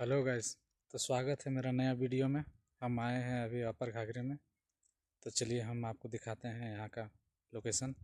Hello guys. तो स्वागत है मेरा नया वीडियो में। हम आए हैं अभी अपर घाघरे में। तो चलिए हम आपको दिखाते हैं यहाँ का लोकेशन।